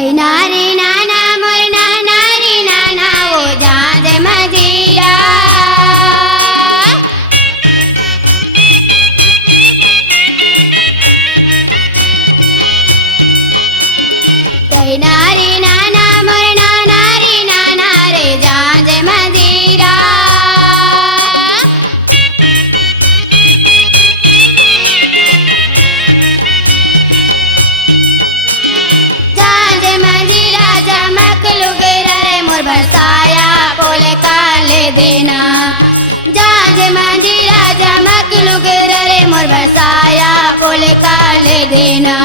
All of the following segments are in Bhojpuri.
तैना रे नाना मोर नाना रे नाना वो झांझ मजीरा तैना रे नाना मोर नाना रे झांझ मजीरा झांझ मजीरा चमक लुगेरा रे मोर बरसाया पोल काले देना झांझ मजीरा चमक लुगेरा रे मोर बरसाया पोल काले देना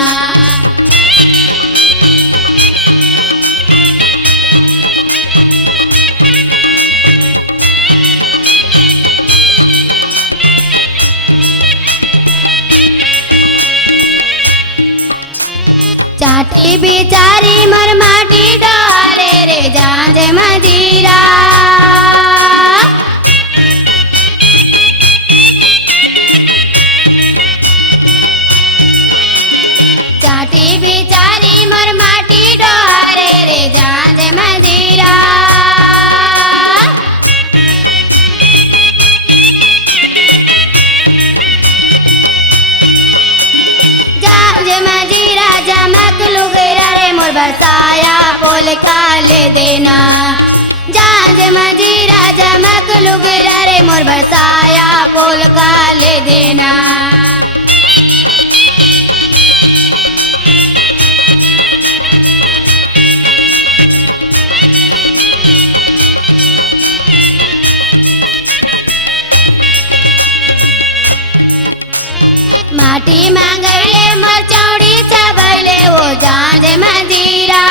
चाटी बिचारी मोर माटी डाले रे झांझ मजीरा चाटी बिचारी मोर माटी डाले रे झांझ मजीरा झांझ मजीरा चमक लुगेरा रे मोर बरसाया पोल काले देना झांझ मजीरा चमक लुगेरा रे मोर बरसाया पोल काले देना माटी मांगले मोर चौड़ी चबले वो झांझ मजीरा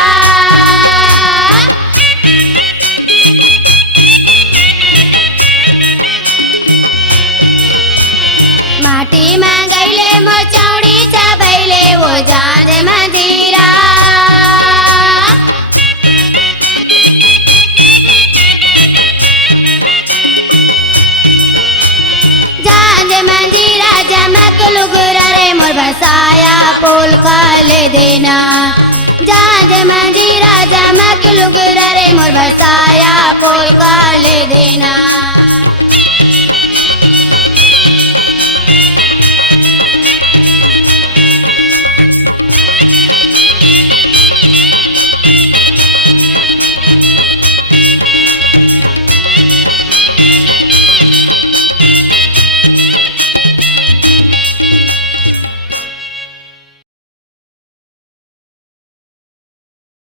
माटी मांगले मोर चौड़ी चबले वो झांझ मजीरा झांझ मजीरा चमक लुगेरा रे मोर बरसाया पोल काले देना झांझ मजीरा चमक लुगेरा रे मोर बरसाया पोल काले देना।